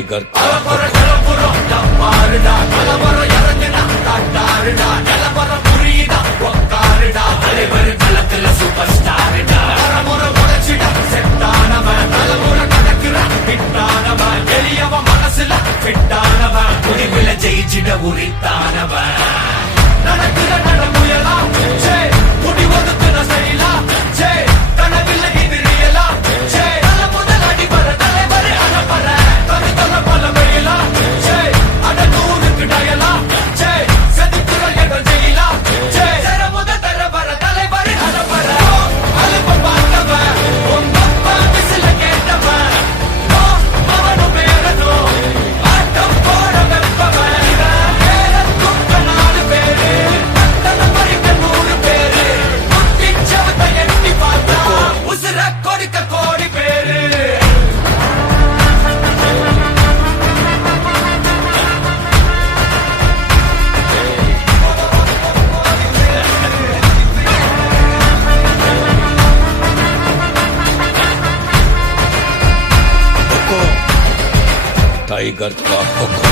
tiger ஜெயிச்சிட உரித்தானவன் நடக்கிற நடமுயலா முடி ஒதுக்குன செயலா கனவில்ல இது ரியலா தல முதல் அடிபர தலைவரை அனப்பற தனி தல பல வயலா அட நூறுக்கு டயலா சதிக்குறள் என்ற ஜெயிலா தர முதல் தர வர தலைவரை அனப்பற அலுப்ப பார்த்தவன் உங்க அப்பா விசில கேட்டவன் அவனும் பேரனோ ஆட்டம் போட வெப்பவன் टाइगर का हुक्म